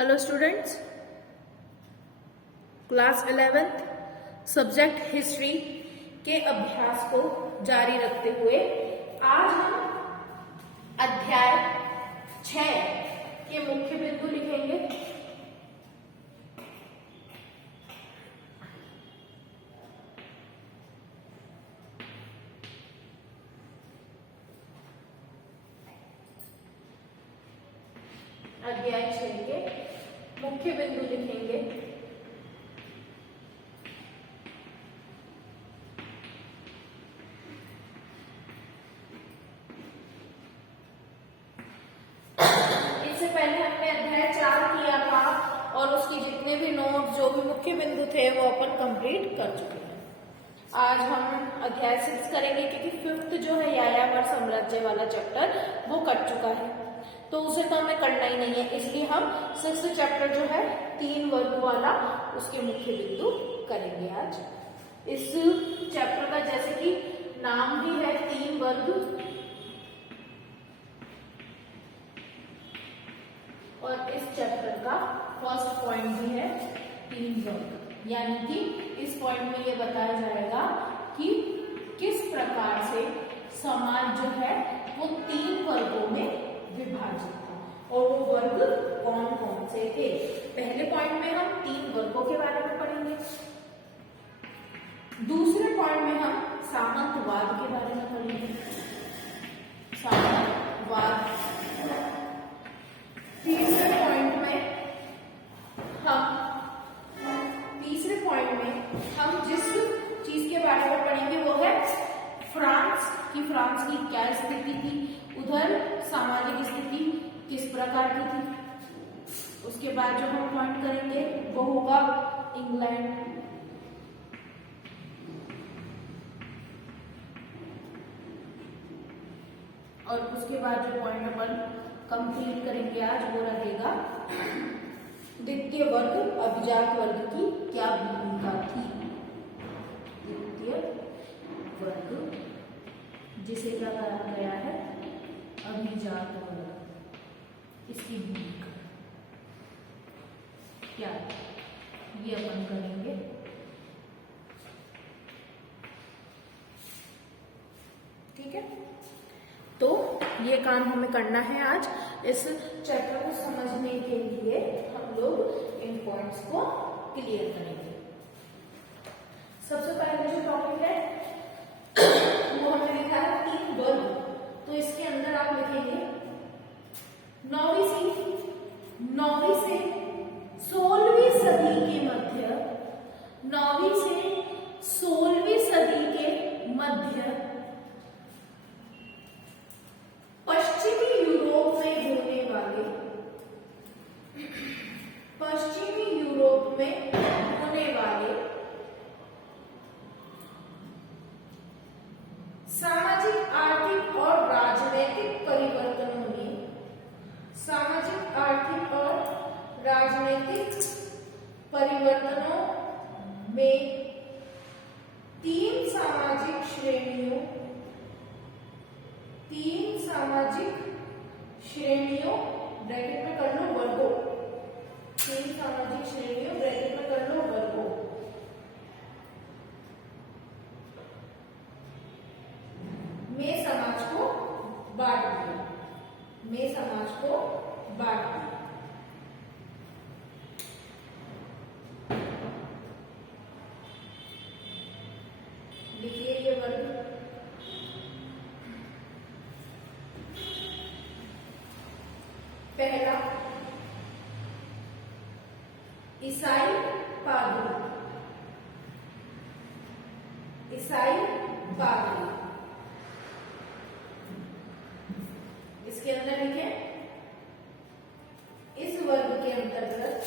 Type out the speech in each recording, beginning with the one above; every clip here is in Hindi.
Hello students, class 11th subject history के अभ्यास को जारी रखते हुए आज हम अध्याय 6 के मुख्य बिंदु लिखेंगे। अध्याय 6 के मुख्य बिंदु लिखेंगे। इससे पहले हमने अध्याय 4 किया था और उसकी जितने भी नोट्स जो भी मुख्य बिंदु थे वो अपन कंप्लीट कर चुके हैं। आज हम अध्याय 6 करेंगे क्योंकि 5th जो है यायावर और साम्राज्य वाला चैप्टर वो कट चुका है, तो उसे तो हमें करना ही नहीं है। इसलिए हम 6th चैप्टर जो है 3 वर्ग वाला उसके मुख्य बिंदु करेंगे आज। इस चैप्टर का जैसे कि नाम भी है 3 वर्ग, और इस चैप्टर का फर्स्ट पॉइंट भी है 3 वर्ग, यानी कि इस पॉइंट में ये बताया जाएगा कि किस प्रकार से समाज जो है वो 3 वर्गों में विभाजित था और वो वर्ग कौन कौन से थे। पहले पॉइंट में हम 3 वर्गों के बारे में पढ़ेंगे, दूसरे पॉइंट में हम सामंतवाद के बारे में पढ़ेंगे, सामंतवाद। तीसरे पॉइंट में हम जिस चीज के बारे में पढ़ेंगे वो है फ्रांस की क्या स्थिति थी, उधर सामाजिक स्थिति किस प्रकार की थी। उसके बाद जो हम पॉइंट करेंगे वो होगा इंग्लैंड, और उसके बाद जो पॉइंट अपन कंप्लीट करेंगे आज वो रहेगा द्वितीय वर्ग अभिजात वर्ग की क्या भूमिका थी। द्वितीय वर्ग जिसे क्या कहा गया है अभिजात वर्ग, इसकी भूमिका क्या ये अपन करेंगे। ठीक है, तो ये काम हमें करना है आज। इस चैप्टर को समझने के लिए हम लोग इन पॉइंट्स को क्लियर करेंगे। सबसे पहले जो टॉपिक है वो हमें लिखा है 3 वर्ग, तो इसके अंदर आप लिखेंगे 9वीं से 16वीं सदी के मध्य, 9वीं से 16वीं सदी के मध्य पश्चिमी यूरोप में होने वाले सामाजिक आर्थिक और राजनीतिक परिवर्तनों में 3 सामाजिक श्रेणियों ब्रैकेट में कर लो वर्गों, 3 सामाजिक श्रेणियों ब्रैकेट में कर लो वर्गों में समाज को बांट दिया, लिखिए ये वर्ग। पहला ईसाई पादरी, इसके अंदर लिखे इस वर्ग के अंतर्गत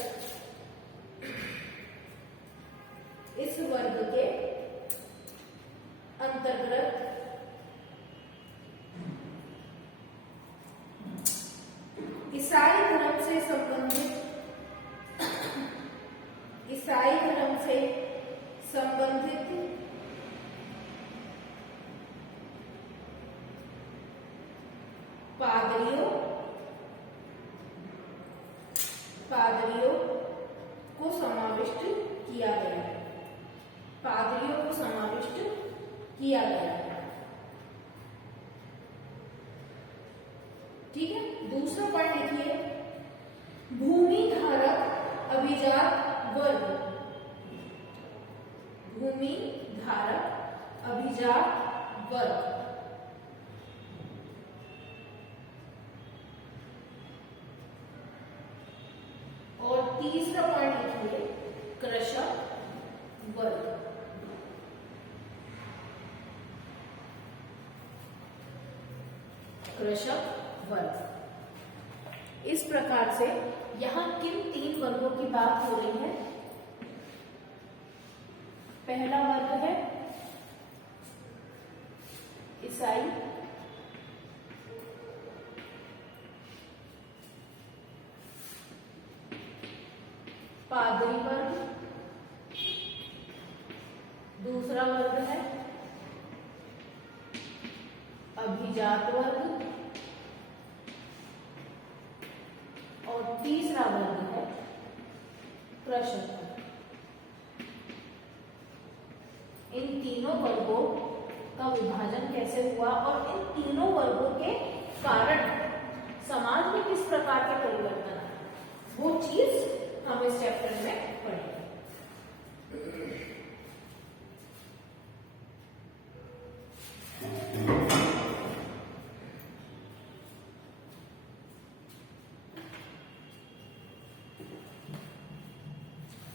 ईसाई धर्म से संबंधित पादरियों पादरियों को समाविष्ट किया गया है। पादरियों को समाविष्ट किया गया है। ठीक है, दूसरा पॉइंट लिखिए, भूमि धारक अभिजात वर्ग। भूमि धारक अभिजात वर्ग। और तीसरा पॉइंट लिखिए, कृषक वर्ग। कृषक वर्ग। इस प्रकार से यहां किन 3 वर्गों की बात हो रही है? पहला वर्ग है ईसाई, पादरी वर्ग। दूसरा वर्ग है अभिजात वर्ग। और तीसरा वर्ग है कृषक वर्ग। इन तीनों वर्गों का विभाजन कैसे हुआ और इन तीनों वर्गों के कारण समाज में किस प्रकार के परिवर्तन आए, वो चीज हम इस चैप्टर में पढ़ेंगे।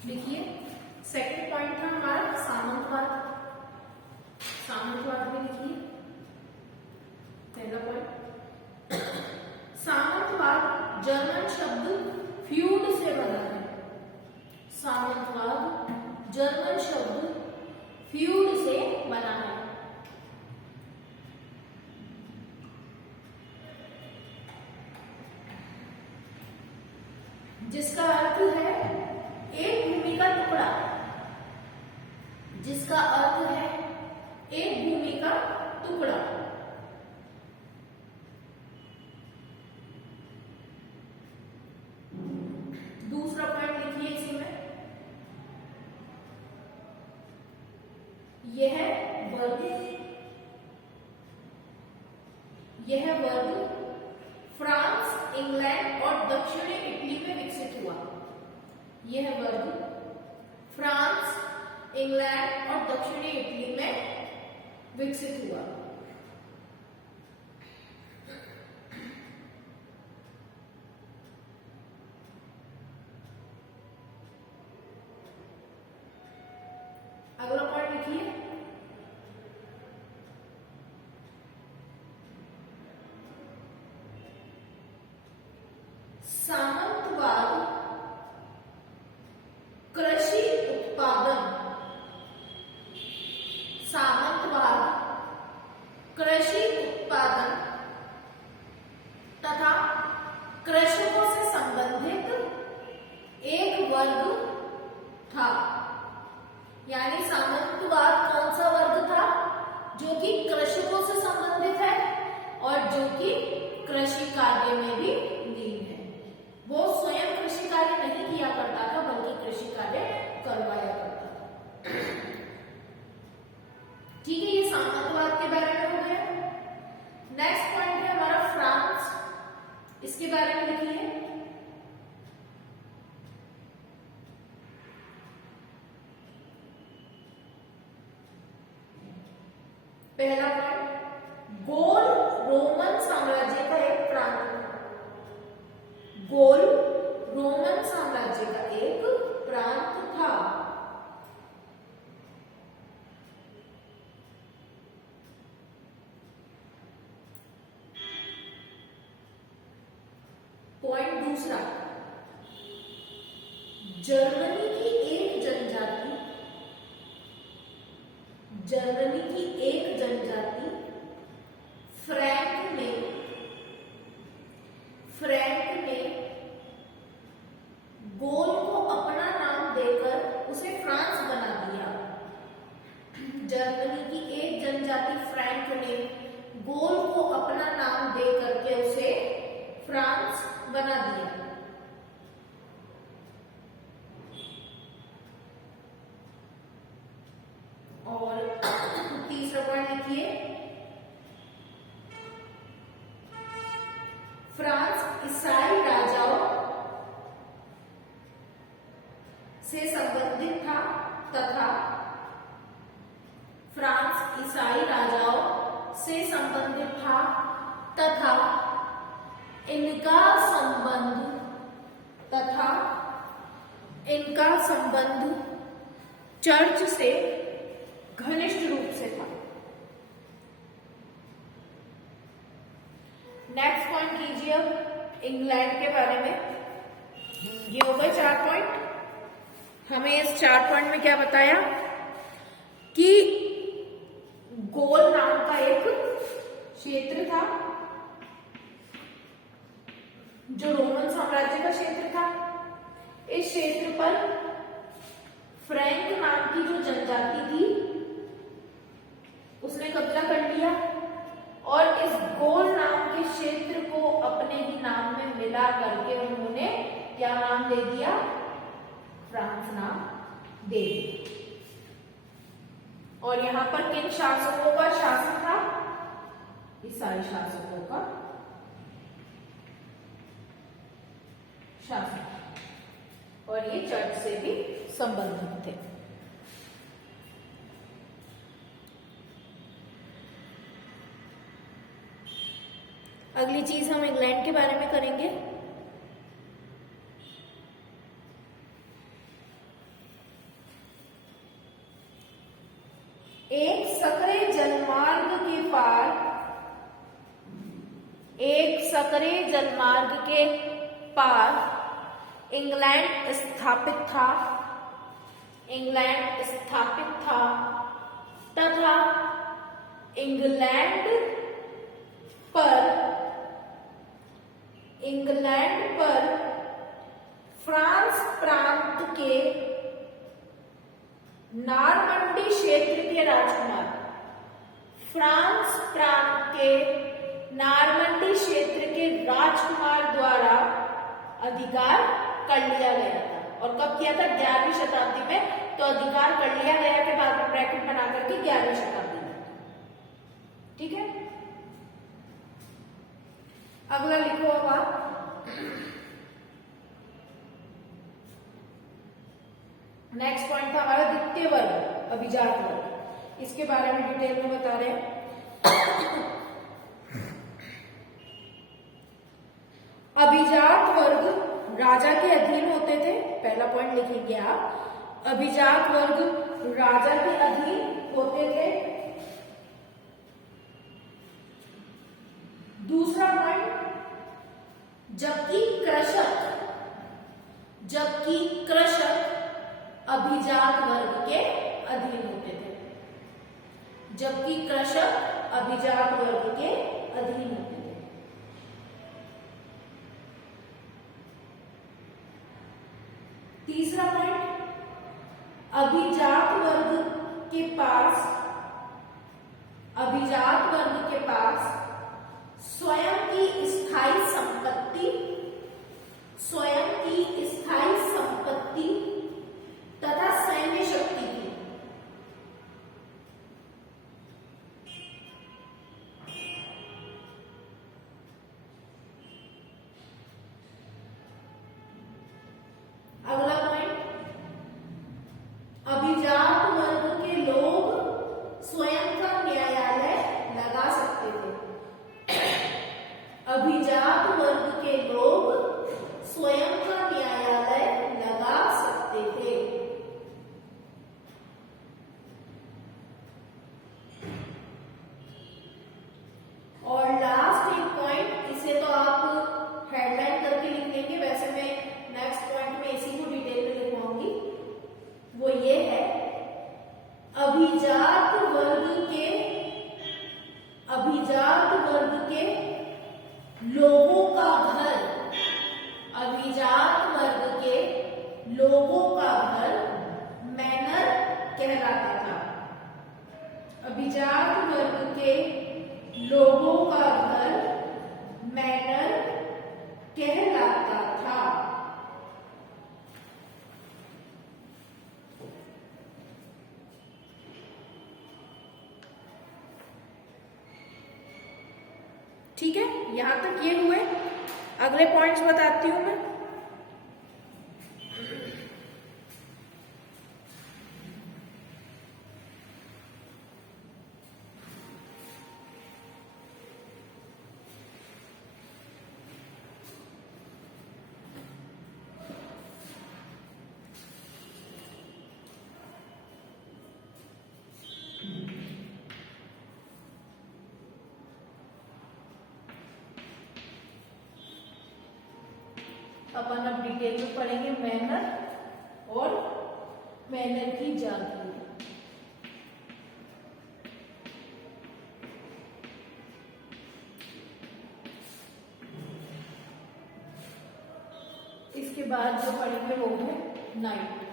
देखिए, सेकंड पॉइंट था हमारा सामंतवाद। सामंतवाद में लिखिए पहला पॉइंट, सामंतवाद जर्मन शब्द फ्यूड से बना है। सामंतवाद जर्मन शब्द फ्यूड से बना है। जिसका अर्थ है एक भूमि का टुकड़ा। जिसका अर्थ है एक भूमि का टुकड़ा। दूसरा पॉइंट लिखिए इसी में, यह वर्ग फ्रांस, इंग्लैंड और दक्षिणी इटली में विकसित हुआ। यह वर्ग फ्रांस, इंग्लैंड और दक्षिणी इटली में विकसित हुआ। अगला पॉइंट लिखिए, सामंतवाद कृषि उत्पादन। सामंतवाद कृषि उत्पादन तथा कृषकों से संबंधित एक वर्ग था। यानी सामंतवाद कौन सा वर्ग था? जो कि कृषकों से संबंधित है और जो कि कृषि कार्य में भी लीन है। वो स्वयं कृषि कार्य नहीं किया करता था, बल्कि कृषि कार्य करवाया करता था। ठीक है, ये सामंतवाद के बारे में हो गया। नेक्स्ट पॉइंट है हमारा फ्रांस। इसके बारे में लिखिए, पहला पॉइंट, गोल रोमन साम्राज्य का एक प्रांत था। गोल रोमन साम्राज्य का एक प्रांत था। पॉइंट दूसरा, जर्मनी की एक जनजाति, जर्मनी की एक जनजाति फ्रैंक ने गोल को अपना नाम देकर उसे फ्रांस बना दिया। जर्मनी की एक जनजाति फ्रैंक ने गोल को अपना नाम दे करके उसे फ्रांस बना दिया। और तीसरा पॉइंट लिखिए, फ्रांस ईसाई राजाओं से संबंधित था तथा फ्रांस ईसाई राजाओं से संबंधित था तथा इनका संबंध चर्च से घनिष्ठ रूप से था। नेक्स्ट पॉइंट लीजिए अब इंग्लैंड के बारे में। ये हो गए 4 पॉइंट। हमें इस 4 पॉइंट में क्या बताया कि गोल नाम का एक क्षेत्र था जो रोमन साम्राज्य का क्षेत्र था। इस क्षेत्र पर फ्रैंक नाम की जो जनजाति थी उसने कब्जा कर लिया और इस गोल नाम के क्षेत्र को अपने ही नाम में मिला करके उन्होंने क्या नाम दे दिया, फ्रांस नाम दे दिया। और यहां पर किन शासकों का शासन था, ईसाई शासकों का शासन, और ये चर्च से भी संबंधित थे। अगली चीज हम इंग्लैंड के बारे में करेंगे। एक सकरे जलमार्ग के पार इंग्लैंड स्थापित था तथा इंग्लैंड पर फ्रांस प्रांत के नारमंडी क्षेत्र के राजकुमार, फ्रांस प्रांत के नारमंडी क्षेत्र के राजकुमार द्वारा अधिकार कर लिया गया था। और कब किया था, 11वीं शताब्दी में। तो अधिकार कर लिया गया के बाद में ब्रैकेट बना करके 11वीं शताब्दी में। ठीक है, अगला लिखो अब आप, नेक्स्ट पॉइंट था हमारा द्वितीय वर्ग, अभिजात वर्ग। इसके बारे में डिटेल में बता रहे हैं। अभिजात वर्ग राजा के अधीन होते थे, पहला पॉइंट लिखेंगे आप, अभिजात वर्ग राजा के अधीन होते थे। दूसरा पॉइंट, जबकि कृषक अभिजात वर्ग के अधीन होते थे, जबकि कृषक अभिजात वर्ग के अधीन होते थे। तीसरा पॉइंट, अभिजात वर्ग के पास स्वयं की स्थायी संपत्ति तथा सैन्य शक्ति थी। अगला पॉइंट, अभिजात वर्ग के लोग स्वयं का न्यायालय लगा सकते थे। अभिजात वर्ग के लोग स्वयं का न्यायालय लगा सकते थे। और लास्ट एक पॉइंट, इसे तो आप हेडलाइन करके लिख लेंगे, वैसे मैं नेक्स्ट पॉइंट में इसी को डिटेल में लिखवाऊंगी। वो ये है, अभिजात वर्ग के लोगों का घर, अभिजात वर्ग के लोगों का घर मैनर कहलाता था। अभिजात वर्ग के लोगों का घर मैनर कहलाता था। ठीक है, यहां तक ये हुए। अगले पॉइंट्स बताती हूं मैं। अपन अब डिटेल में पढ़ेंगे मैनर और मैनर की जागीर। इसके बाद जो पढ़ेंगे वो है नाइट।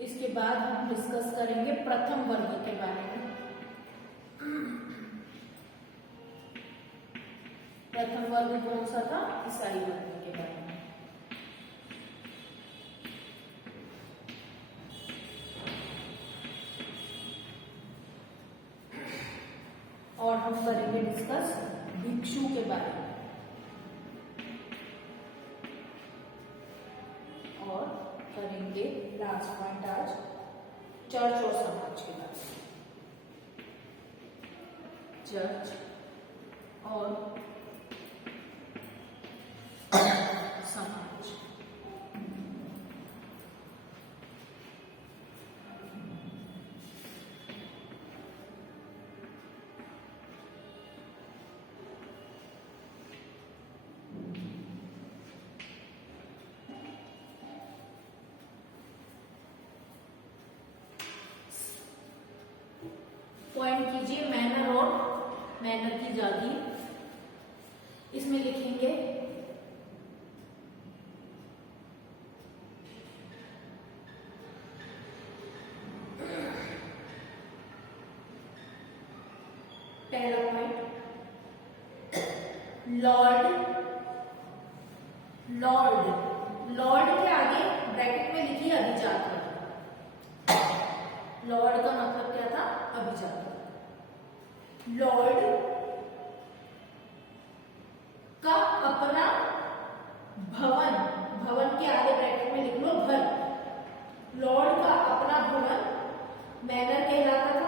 इसके बाद हम डिस्कस करेंगे प्रथम वर्ग के बारे में। प्रथम वर्ग कौन सा था? ईसाई वर्ग के बारे में। और हम करेंगे डिस्कस भिक्षु के बारे में और करेंगे लास्ट पॉइंट आज चर्च और समाज के बारे में। चर्च और समाज। पॉइंट कीजिए मैनर और मैनर की जागीर। इसमें लिखेंगे पहला पॉइंट लॉर्ड। लॉर्ड लॉर्ड के आगे ब्रैकेट में लिखिए अभिजात। लॉर्ड का मतलब क्या था? अभिजात। लॉर्ड का अपना भवन, भवन के आगे ब्रैकेट में लिख लो घर। लॉर्ड का अपना भवन मैनर कहलाता था।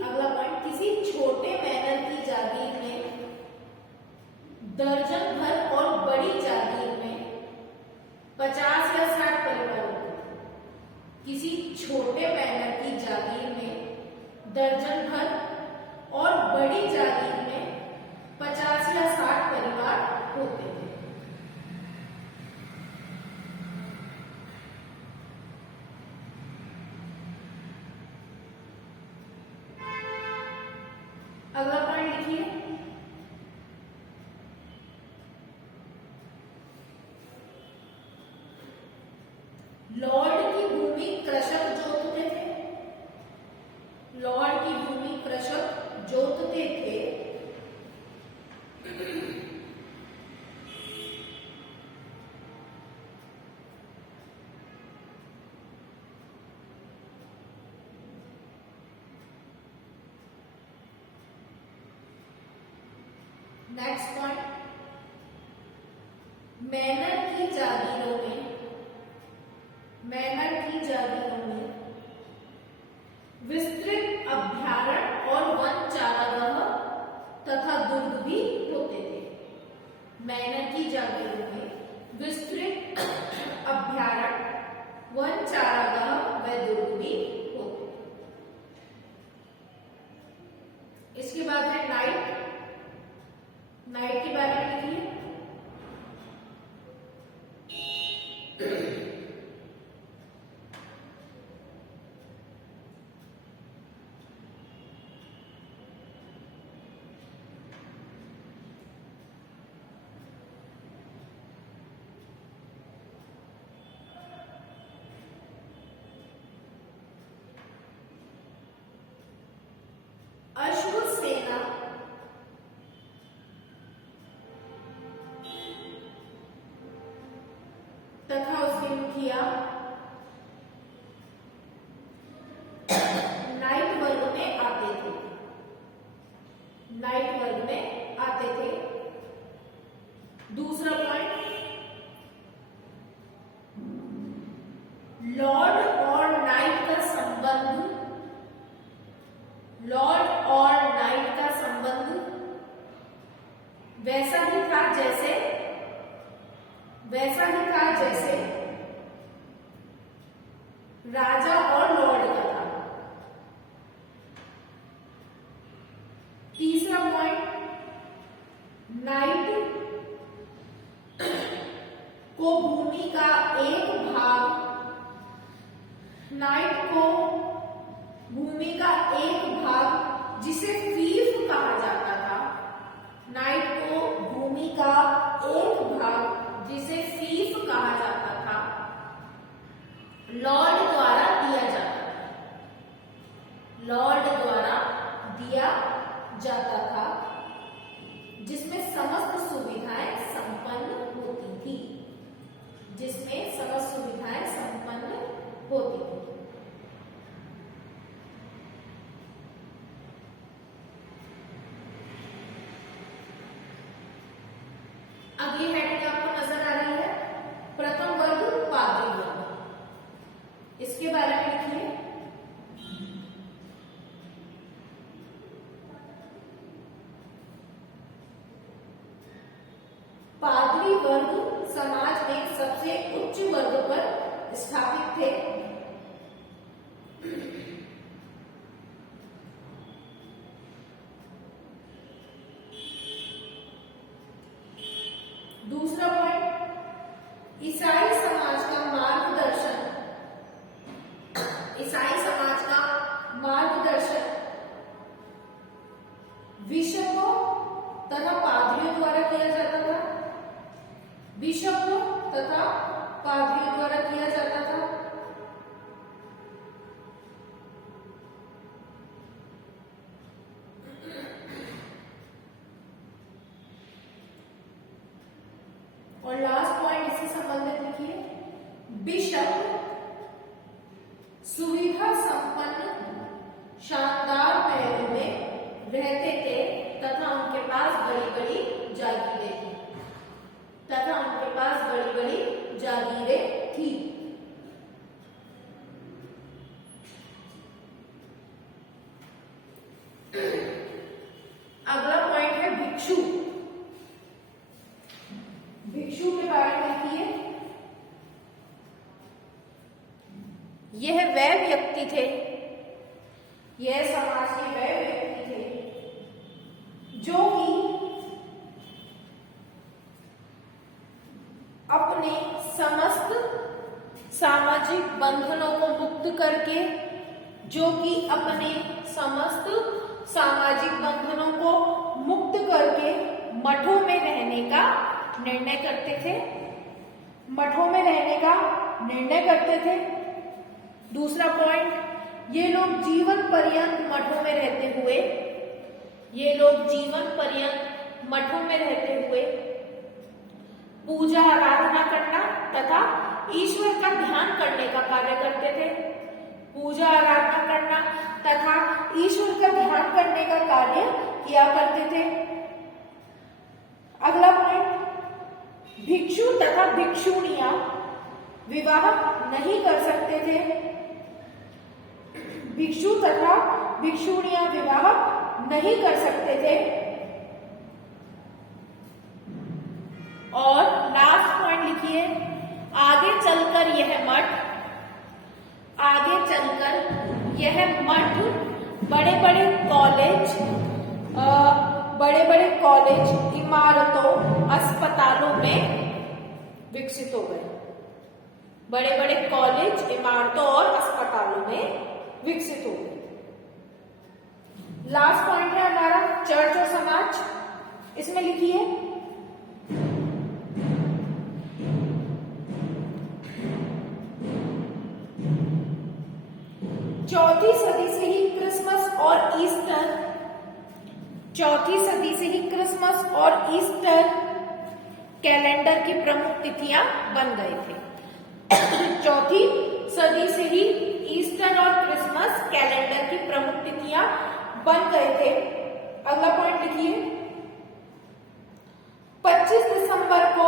अगला पॉइंट, किसी छोटे मैनर की जागीर में दर्जन भर और बड़ी जागीर में 50 या 60 परिवार होते थे। किसी छोटे मैनर की जागीर में दर्जन भर और बड़ी जागीर में 50 या 60 परिवार होते थे। अगला पॉइंट लिखिए लॉर्ड की भूमि कृषक जोतते थे। लॉर्ड की भूमि कृषक जोतते थे। नेक्स्ट पॉइंट, मैनर की जागीरों में विस्तृत अभ्यारण्य और वन चारागाह तथा दुर्ग भी होते थे। मैनर की जागीरों में विस्तृत अभ्यारण्य, वन चारागाह व दुर्ग भी होते थे। इसके बाद है नाइट। नाइट के बारे में लिखिए किया, नाइट वर्ग में आते थे, नाइट वर्ग में आते थे। दूसरा पॉइंट, लॉर्ड और नाइट का संबंध, लॉर्ड और नाइट का संबंध वैसा ही था जैसे राजा और लॉर्ड का था। तीसरा पॉइंट, नाइट को भूमि का एक भाग, नाइट को भूमि का एक भाग जिसे फीफ कहा जाता था, नाइट को भूमि का एक भाग जिसे फीफ कहा जाता था, लॉर्ड द्वारा दिया जाता था, लॉर्ड द्वारा दिया जाता था, जिसमें समस्त सुविधाएं संपन्न होती थी, जिसमें समस्त सुविधाएं संपन्न होती थी। अगली हेडिंग आपको नजर आ रही है, प्रथम वर्ग पादरी वर्ग, इसके बारे में लिखिए। पादरी वर्ग समाज में सबसे उच्च वर्ग पर स्थापित थे। दूसरा पॉइंट, ईसाई समाज का मार्गदर्शन, ईसाई समाज का मार्गदर्शन बिशपों तथा पादरियों द्वारा किया जाता था, बिशपों तथा पादरियों द्वारा किया जाता था। और लास्ट पॉइंट इससे संबंधित लिखिए, बिशप सुविधा संपन्न शानदार महल में रहते थे तथा उनके पास बड़ी बड़ी जागीरें थी, तथा उनके पास बड़ी बड़ी जागीरें थी। अगला पॉइंट है भिक्षु, भिक्षु के बारे में लिखिए। यह वह व्यक्ति थे, यह समाज के वह व्यक्ति थे जो कि अपने समस्त सामाजिक बंधनों को मुक्त करके, जो कि अपने समस्त सामाजिक बंधनों को मुक्त करके मठों में रहने का निर्णय करते थे, मठों में रहने का निर्णय करते थे। दूसरा पॉइंट, ये लोग जीवन पर्यंत मठों में रहते हुए, ये लोग जीवन पर्यंत मठों में रहते हुए पूजा आराधना करना तथा ईश्वर का ध्यान करने का कार्य करते थे, पूजा आराधना करना तथा ईश्वर का ध्यान करने का कार्य किया करते थे। अगला पॉइंट, भिक्षु तथा भिक्षुणियां विवाह नहीं कर सकते थे, भिक्षु तथा भिक्षुणियां विवाह नहीं कर सकते थे। और लास्ट पॉइंट लिखिए, आगे चलकर यह मठ, आगे चलकर यह मठ बड़े बड़े कॉलेज, इमारतों, अस्पतालों में विकसित हो गए, बड़े बड़े कॉलेज, इमारतों और अस्पतालों में विकसित हो गए। लास्ट पॉइंट है हमारा चर्च और समाज, इसमें लिखिए चौथी सदी से ही क्रिसमस और ईस्टर, चौथी सदी से ही क्रिसमस और ईस्टर कैलेंडर की प्रमुख तिथियां बन गए थे। चौथी सदी से ही ईस्टर और क्रिसमस कैलेंडर की प्रमुख तिथियां बन गए थे। अगला पॉइंट लिखिए, 25 दिसंबर को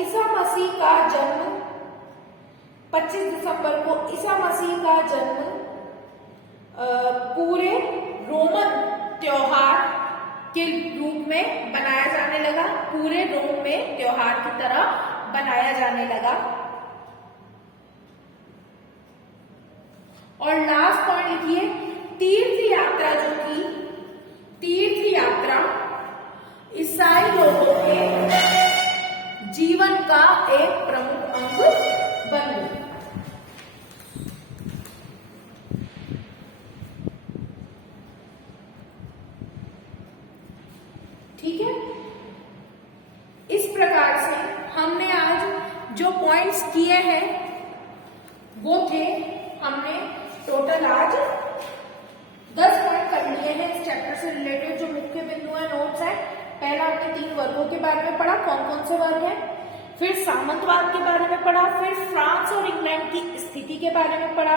ईसा मसीह का जन्म 25 दिसंबर को ईसा मसीह का जन्म पूरे रोमन त्योहार के रूप में बनाया जाने लगा, पूरे रोम में त्योहार की तरह बनाया जाने लगा। और लास्ट पॉइंट लिखिए, तीर्थ यात्रा जो थी, तीर्थ यात्रा ईसाई लोगों के जीवन का एक प्रमुख अंग बन गई। ठीक है, इस प्रकार से हमने आज जो पॉइंट्स किए हैं वो थे, हमने टोटल आज 10 पॉइंट कर लिए हैं इस चैप्टर से रिलेटेड। जो मुख्य बिंदु है, नोट्स है, पहला हमने 3 वर्गों के बारे में पढ़ा, कौन कौन से वर्ग हैं, फिर सामंतवाद के बारे में पढ़ा, फिर फ्रांस और इंग्लैंड की स्थिति के बारे में पढ़ा,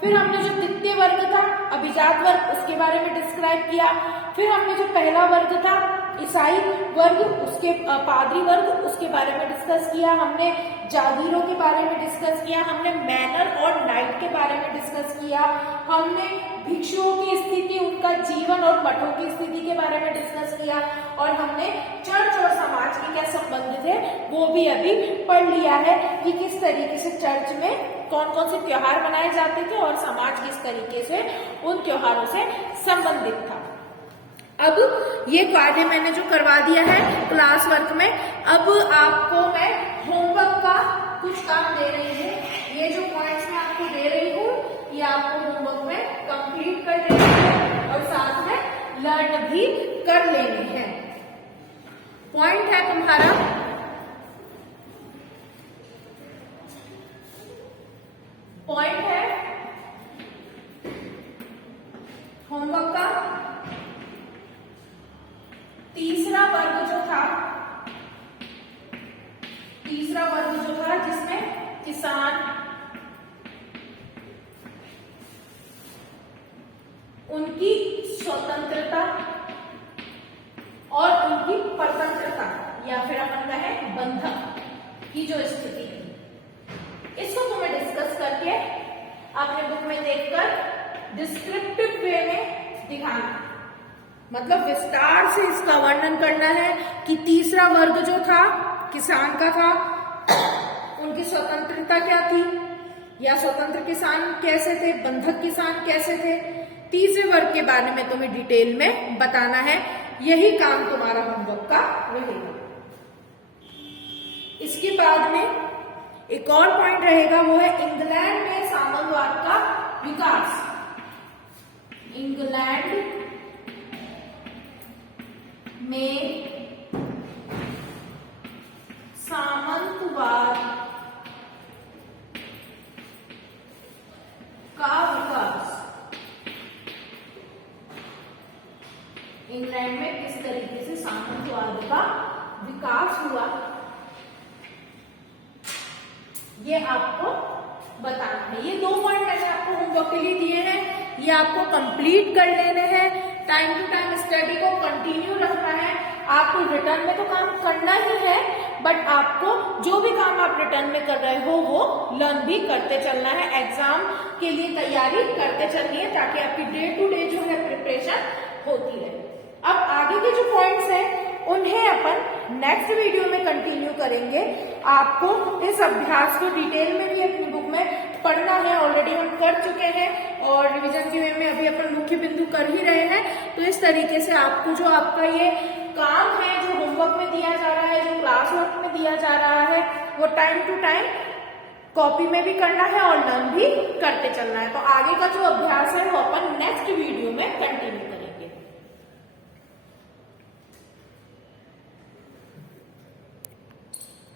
फिर हमने जो द्वितीय वर्ग था अभिजात वर्ग उसके बारे में डिस्क्राइब किया, फिर हमने जो पहला वर्ग था ईसाई वर्ग उसके पादरी वर्ग उसके बारे में डिस्कस किया, हमने जागीरों के बारे में डिस्कस किया, हमने मैनर और नाइट के बारे में डिस्कस किया, हमने भिक्षुओं की स्थिति, उनका जीवन और मठों की स्थिति के बारे में डिस्कस किया, और हमने चर्च और समाज के क्या संबंध थे वो भी अभी पढ़ लिया है कि किस तरीके से चर्च में कौन कौन से त्योहार मनाए जाते थे और समाज किस तरीके से उन त्योहारों से संबंधित था। अब ये कार्य मैंने जो करवा दिया है क्लास वर्क में, अब आपको मैं होमवर्क का कुछ काम दे रही हूँ। ये जो पॉइंट्स मैं आपको दे रही हूँ ये आपको होमवर्क में कंप्लीट कर देना है और साथ में लर्न भी कर लेनी है। पॉइंट है तुम्हारा होमवर्क का तीसरा वर्ग जो था जिसमें किसान, उनकी स्वतंत्रता और उनकी परतंत्रता या फिर अपन कहें बंधक की जो स्थिति है, इसको तुम्हें डिस्कस करके अपने बुक में देखकर डिस्क्रिप्टिव वे में दिखाना, मतलब विस्तार से इसका वर्णन करना है कि तीसरा वर्ग जो था किसान का था, उनकी स्वतंत्रता क्या थी या स्वतंत्र किसान कैसे थे, बंधक किसान कैसे थे, तीसरे वर्ग के बारे में तुम्हें डिटेल में बताना है। यही काम तुम्हारा होमवर्क का रहेगा। इसके बाद में एक और पॉइंट रहेगा, वो है इंग्लैंड में सामंतवाद का विकास। इंग्लैंड में सामंतवाद का विकास, इंग्लैंड में किस तरीके से सामंतवाद का विकास हुआ ये आपको बताना है। ये 2 पॉइंट मैंने आपको होमवर्क के लिए दिए हैं, ये आपको कंप्लीट कर लेने हैं। टाइम टू टाइम स्टडी को कंटिन्यू रखना है। आपको रिटर्न में तो काम करना ही है, बट आपको जो भी काम आप रिटर्न में कर रहे हो वो लर्न भी करते चलना है। एग्जाम के लिए तैयारी करते चलनी है ताकि आपकी डे टू डे जो है प्रिपरेशन होती रहे। अब आगे के जो पॉइंट्स हैं उन्हें अपन नेक्स्ट वीडियो में कंटिन्यू करेंगे। आपको इस अभ्यास को डिटेल में भी अपनी बुक में पढ़ना है, ऑलरेडी हम कर चुके हैं और रिवीजन के वे में अभी अपन मुख्य बिंदु कर ही रहे हैं। तो इस तरीके से आपको जो आपका ये काम है, जो होमवर्क में दिया जा रहा है, जो क्लास वर्क में दिया जा रहा है, वो टाइम टू टाइम कॉपी में भी करना है और लर्न भी करते चलना है। तो आगे का जो अभ्यास